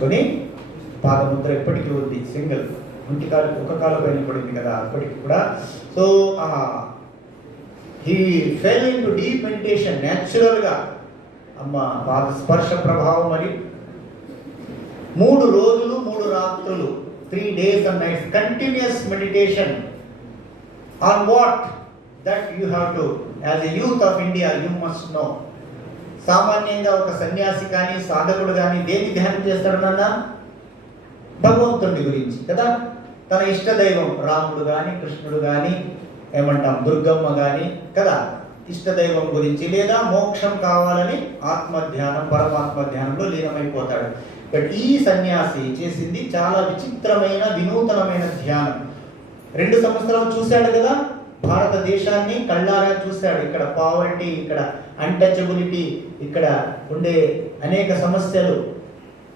కొని పాదముద్ర ఎప్పటికీ ఉంది. సింగిల్. ఒంటి కాలు ఒక కాలు పైన పడింది కదా అప్పటికి కూడా. So he fell in to deep meditation న్యాచురల్గా అమ్మ పాద స్పర్శ ప్రభావం అని. మూడు రోజులు మూడు రాత్రులు three days and nights continuous meditation on what that you have to as a youth of India you must know సామాన్యంగా ఒక సన్యాసి కానీ సాధకుడు కానీ దేన్ని ధ్యానం చేస్తాడు నాన్న? భగవంతుడి గురించి కదా? తన ఇష్టదైవం రాముడు కానీ కృష్ణుడు కానీ ఏమంటాం దుర్గమ్మ కానీ కదా? ఇష్టదైవం గురించి లేదా మోక్షం కావాలని ఆత్మధ్యానం పరమాత్మ ధ్యానంలో లీనమైపోతాడు. బట్ ఈ సన్యాసి చేసింది చాలా విచిత్రమైన వినూతనమైన ధ్యానం. రెండు సంవత్సరాలు చూశాడు కదా? భారతదేశాన్ని కళ్ళారా చూశాడు. ఇక్కడ పావర్టీ ఇక్కడ అన్టచబిలిటీ ఇక్కడ ఉండే అనేక సమస్యలు.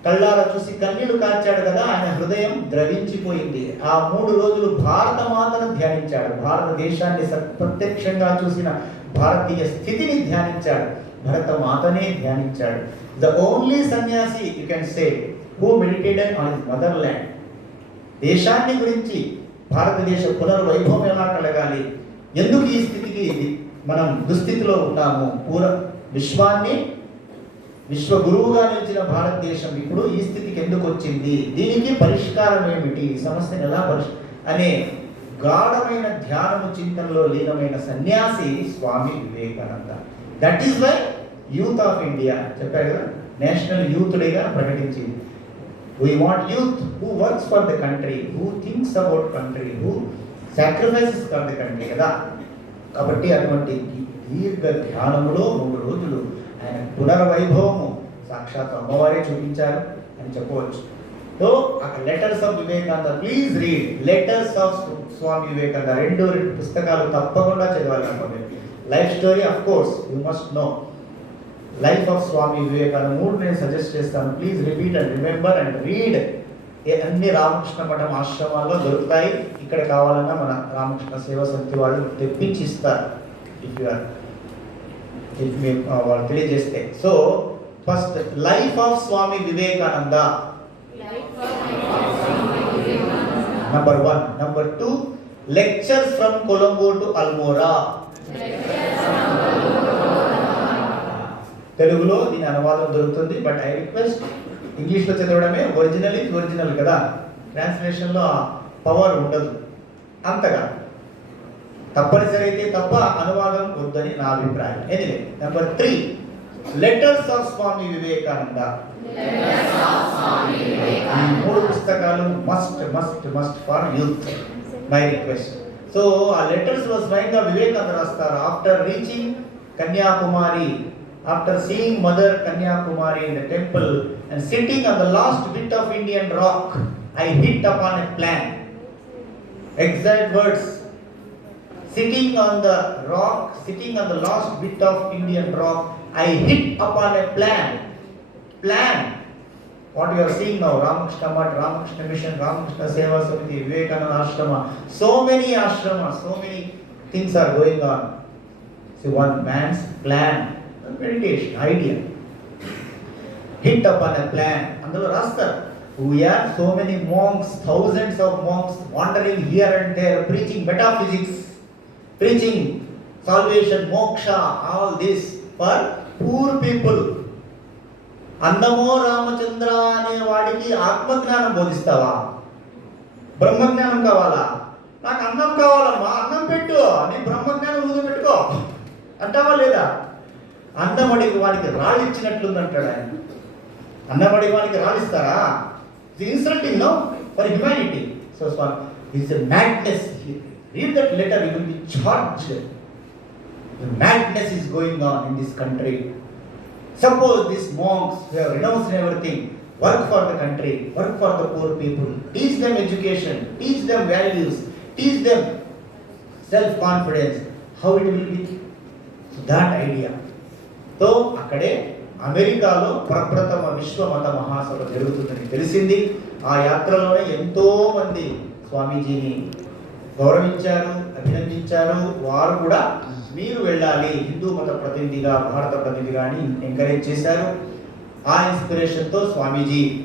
కళ్ళారా చూసి కన్నీళ్ళు కార్చాడు కదా ఆయన హృదయం ద్రవించిపోయింది. ఆ మూడు రోజులు భారత మాతను ధ్యానించాడు. భారతదేశాన్ని ప్రత్యక్షంగా చూసిన భారతీయ స్థితిని ధ్యానించాడు. భరత మాతనే ధ్యానించాడు. The only sannyasi you can say who meditated on his mother land దేశాన్ని గురించి భారతదేశ పునర్వైభవం ఎలా కలగాలి? ఎందుకు ఈ స్థితికి మనం దుస్థితిలో ఉంటాము. పూర విశ్వాన్ని విశ్వ గురువుగా నిలిచిన భారతదేశం ఇప్పుడు ఈ స్థితికి ఎందుకు వచ్చింది? దీనికి పరిష్కారం ఏమిటి? సమస్యను ఎలా పరిష్ అనే గాఢమైన ధ్యానము చింతనలో లీనమైన సన్యాసి Swami Vivekananda. That is why youth of India చెప్పాడు కదా నేషనల్ యూత్ డేగా ప్రకటించింది. We want youth who works for the country who thinks about country who sacrifices for the country కదా. కాబట్టి అటువంటి దీర్ఘ ధ్యానములో మూడు రోజులు ఆయన పునర్వైభవము సాక్షాత్ అమ్మవారే చూపించారు అని చెప్పవచ్చు. సో అక్కడ letters of Vivekananda please read letters of Swami Vivekananda రెండు రెండు పుస్తకాలు తప్పకుండా చదవాలి అనుకోండి. Life story of course you must know life of Swami Vivekananda మూడు నేను సజెస్ట్ చేస్తాను. Please repeat and remember and read అన్ని రామకృష్ణ మఠం ఆశ్రమాల్లో దొరుకుతాయి. ఇక్కడ కావాలన్నా మన రామకృష్ణ సేవా సమితి వాళ్ళు తెప్పించి ఇస్తారు. ఇఫ్ యు ఆర్ ఇఫ్ మీ వాళ్ళు తెలియజేస్తే. So first life of Swami Vivekananda number one number two lectures from Colombo to Almora తెలుగులో దీని అనువాదం దొరుకుతుంది బట్ ఐ రిక్వెస్ట్ ఇంగ్లీష్లో చదవడమే ఒరిజినల్ ఇస్ ఒరిజినల్ కదా ట్రాన్స్లేషన్లో పవర్ ఉండదు. అంతగా. తప్పనిసరి అయితే తప్ప అనువాదం వద్దని నా అభిప్రాయం. Anyway. Number three letters of Swami Vivekananda ఈ మూడు పుస్తకాలు must must must for youth my request so ఆ లెటర్స్లో స్వయంగా వివేకానంద రాస్తారు. After reaching Kanyakumari after seeing mother Kanyakumari in the temple and sitting on the last bit of Indian rock I hit upon a plan Exact words sitting on the rock, sitting on the last bit of Indian rock, I hit upon a plan. Plan. What you are seeing now, Ramakrishna Math, Ramakrishna Mission, Ramakrishna Seva Samiti, Vivekananda Ashrama, so many ashramas, so many things are going on. See, one man's plan, meditation, idea. Hit upon a plan. అందులో రాస్తారు We are so many monks, thousands of monks wandering here and there, preaching metaphysics, preaching salvation, moksha, all this for poor people. అన్నమో రామచంద్ర అనే వాడికి ఆత్మజ్ఞానం బోధిస్తావా బ్రహ్మజ్ఞానం కావాలా నాకు అన్నం కావాలమ్మా అన్నం పెట్టు నీ బ్రహ్మజ్ఞానం ముందు పెట్టుకో అంటావా లేదా అన్నమడికి వాడికి రాళ్ళు ఇచ్చినట్లుంది అంటాడు ఆయన అన్నమడి వాడికి రాళ్ళిస్తారా the insulting now for humanity. So Swami, it's a madness. Read that letter, you will be charged. The madness is going on in this country. Suppose these monks who have renounced everything work for the country, work for the poor people, teach them education, teach them values, teach them self confidence. How it will be? So that idea. So, Akade అమెరికాలో ప్రప్రథమ విశ్వమత మహాసభ జరుగుతుందని తెలిసింది. ఆ యాత్రలోనే ఎంతో మంది స్వామీజీని గౌరవించారు అభినందించారు. వారు కూడా మీరు వెళ్ళాలి హిందూ మత ప్రతినిధిగా భారత ప్రతినిధిగా అని ఎంకరేజ్ చేశారు. ఆ ఇన్స్పిరేషన్తో స్వామీజీ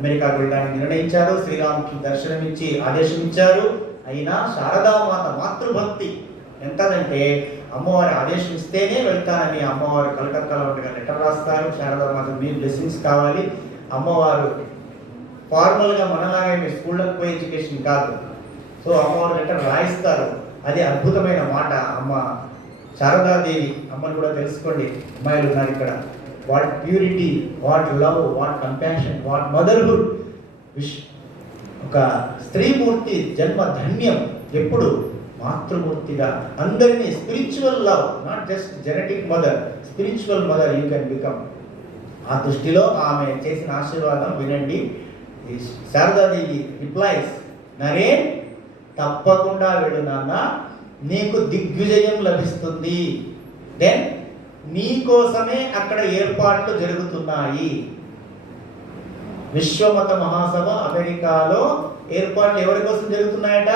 అమెరికాకు వెళ్ళడానికి నిర్ణయించారు. శ్రీరాముకి దర్శనం ఇచ్చి ఆదేశం ఇచ్చారు అయినా శారదామాత మాతృభక్తి ఎంతదంటే అమ్మవారి ఆదేశం ఇస్తేనే వెళ్తానని అమ్మవారు కలకత్తాలో ఉండగా లెటర్ రాస్తారు. శారదామాత మీ బ్లెస్సింగ్స్ కావాలి. అమ్మవారు ఫార్మల్గా మనలాగే మీ స్కూళ్ళకి పోయి ఎడ్యుకేషన్ కాదు. సో అమ్మవారు లెటర్ రాయిస్తారు. అది అద్భుతమైన మాట. అమ్మ శారదాదేవి అమ్మని కూడా తెలుసుకోండి. అమ్మాయిలు ఉన్నారు ఇక్కడ. What purity what love what compassion what motherhood wish ఒక స్త్రీమూర్తి జన్మ ధన్యం ఎప్పుడు? మాతృమూర్తిగా అందరినీ spiritual love not just genetic mother spiritual mother you can become ఆ దృష్టిలో ఆమె చేసిన ఆశీర్వాదం వినండి. శారదాదేవి రిప్లైస్ నరేన్ తప్పకుండా వెళ్ళు నాన్న నీకు దిగ్విజయం లభిస్తుంది. దెన్ నీ కోసమే అక్కడ ఏర్పాట్లు జరుగుతున్నాయి. విశ్వమత మహాసభ అమెరికాలో ఏర్పాట్లు ఎవరి కోసం జరుగుతున్నాయట?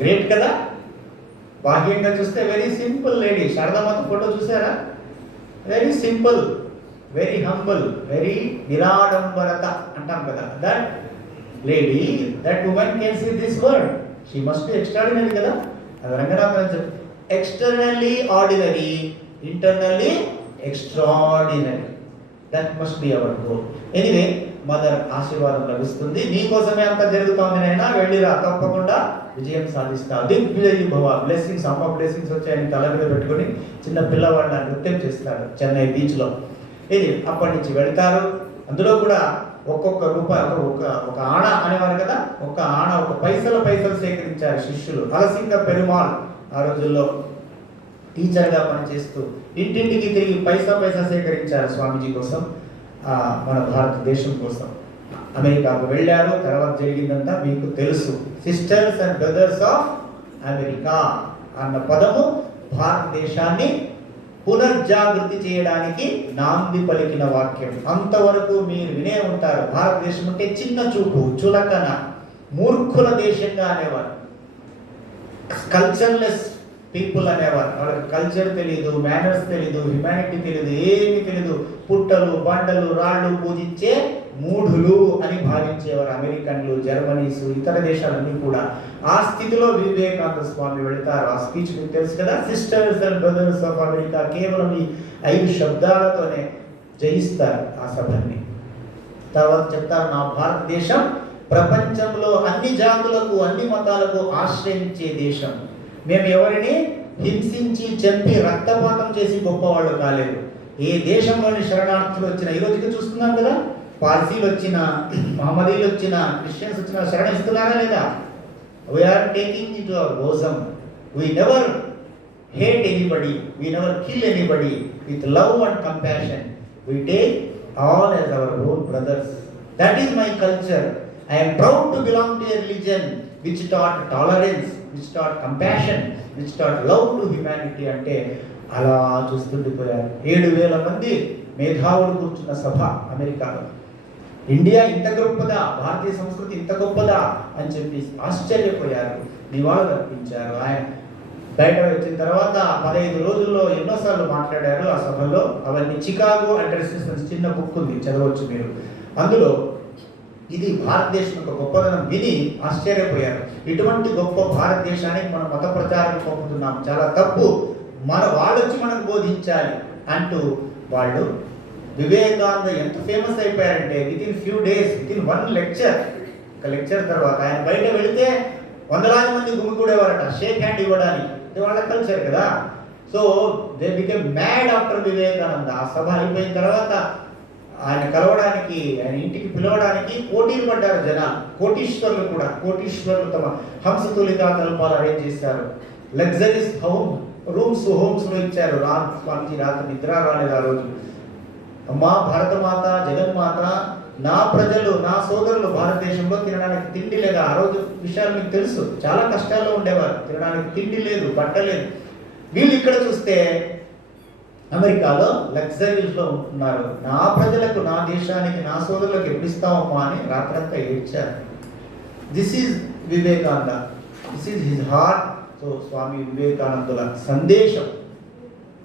గ్రేట్ కదా? బాహ్యంగా చూస్తే very simple lady Sarada Mata photo చూసారా? Very simple very humble very నిరాడంబరత అంటాం కదా. That lady that woman can see this word she must be extraordinary కదా? అది రంగనాథరాజు చెప్పి. Externally ordinary internally extraordinary that must be our goal anyway mother ఆశీర్వాదం లభిస్తుంది. నీకోసమే అంత జరుగుతోంది నైనా వెళ్ళిరా తప్పకుండా విజయం సాధిస్తావు దిగ్విజయీ భవ బ్లెస్సింగ్స్ అమ్మ బ్లెస్సింగ్స్ వచ్చాయని తల మీద పెట్టుకొని చిన్న పిల్లవాడిని నృత్యం చేస్తాడు చెన్నై బీచ్లో ఇది అప్పటి నుంచి వెళ్తారు. అందులో కూడా ఒక్కొక్క రూపాయి ఒక ఒక ఒక ఆణ అనేవారు కదా? ఒక ఆణ ఒక పైసల పైసలు సేకరించారు శిష్యులు. అలసింగ పెరుమాల్ ఆ రోజుల్లో టీచర్గా పనిచేస్తూ ఇంటింటికి తిరిగి పైసా పైసా సేకరించారు స్వామీజీ కోసం. మన భారతదేశం కోసం. అమెరికాకు వెళ్ళారు తర్వాత జరిగిందంతా మీకు తెలుసు. Sisters and brothers of America అన్న పదము భారతదేశాన్ని పునర్జాగృతి చేయడానికి నాంది పలికిన వాక్యం. అంతవరకు మీరు వినే ఉంటారు భారతదేశం అంటే చిన్న చూపు చులకన మూర్ఖుల దేశంగా అనేవారు. కల్చర్లెస్ పీపుల్ అనేవారు. వాళ్ళకి కల్చర్ తెలియదు మేనర్స్ తెలియదు హ్యుమానిటీ తెలియదు ఏమి తెలియదు పుట్టలు బండలు రాళ్ళు పూజించే మూఢులు అని భావించేవారు అమెరికన్లు జర్మనీస్ ఇతర దేశాలన్నీ కూడా. ఆ స్థితిలో వివేకానంద స్వామి వెళతారు. ఆ స్పీచ్ మీకు తెలుసు కదా? Sisters and brothers of America కేవలం ఈ ఐదు శబ్దాలతోనే జయిస్తారు ఆ సభని తర్వాత చెప్తారు నా భారతదేశం ప్రపంచంలో అన్ని జాతులకు అన్ని మతాలకు ఆశ్రయించే దేశం. మేము ఎవరిని హింసించి చంపి రక్తపాతం చేసి గొప్ప వాళ్ళు కాలేదు. ఏ దేశంలోని శరణార్థులు వచ్చిన ఈ రోజుకి చూస్తున్నాం కదా పార్సీలు వచ్చిన మహమ్మదీలు వచ్చిన క్రిస్టియన్స్ వచ్చిన శరణ ఇస్తున్నారా లేదా we are taking it our bosom we never hate anybody we never kill anybody with love and compassion we take all as our own brothers that is my culture I'm proud to belong to a religion which taught tolerance tolerance, which compassion compassion, which love love humanity అంటే అలా చూస్తుండిపోయారు. ఏడు వేల మంది మేధావులు కూర్చున్న సభ అమెరికాలో. India ఇంత గొప్పదా? భారతీయ సంస్కృతి ఇంత గొప్పదా? అని చెప్పి ఆశ్చర్యపోయారు. నివాళులు అర్పించారు ఆయన. బయట వచ్చిన తర్వాత పదహైదు రోజుల్లో ఎన్నోసార్లు మాట్లాడారు ఆ సభలో. అవన్నీ చికాగో అడ్రసెస్ చిన్న బుక్ ఉంది. చదవచ్చు మీరు. అందులో ఇది భారతదేశం యొక్క గొప్పదనం. విని ఆశ్చర్యపోయారు. ఇటువంటి గొప్ప భారతదేశానికి మనం మత ప్రచారం పంపుతున్నాం చాలా తప్పు. మన వాళ్ళొచ్చి మనం మనకు బోధించాలి అంటూ వాళ్ళు వివేకానంద ఎంత famous అయిపోయారంటే within few days within one lecture ఒక లెక్చర్ తర్వాత ఆయన బయట వెళితే వందలాది మంది గుమికూడేవారట షేక్ హ్యాండ్ ఇవ్వడానికి. వాళ్ళ కల్చర్ కదా. So they became mad after Vivekananda ఆ సభ అయిపోయిన తర్వాత ఆయన కలవడానికి ఆయన ఇంటికి పిలవడానికి పోటీలు పడ్డారు జనాలు కోటీశ్వరులు కూడా కోటీశ్వరులు తమ హంసతులికా తల్పాలు అరేంజ్ చేశారు. లగ్జరీస్ హోమ్ రూమ్స్ హోమ్స్లో ఇచ్చారు. రా స్వామిజీ రాత్రి నిద్ర రాలేదు ఆ రోజు. అమ్మా భరతమాత జగన్మాత నా ప్రజలు నా సోదరులు భారతదేశంలో తినడానికి తిండి లేదు ఆ రోజు విషయాలు మీకు తెలుసు. చాలా కష్టాల్లో ఉండేవారు. తినడానికి తిండి లేదు బట్ట లేదు. వీళ్ళు ఇక్కడ చూస్తే అమెరికాలో లగ్జరీస్లో ఉంటున్నారు. నా ప్రజలకు నా దేశానికి నా సోదరులకు ఎప్పుడు అని రాత్రంతా ఏడ్చారు. This is Vivekananda this is his heart so Swami వివేకానందుల సందేశం.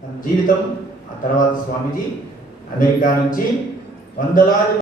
తన జీవితం ఆ తర్వాత స్వామీజీ అమెరికా నుంచి వందలాది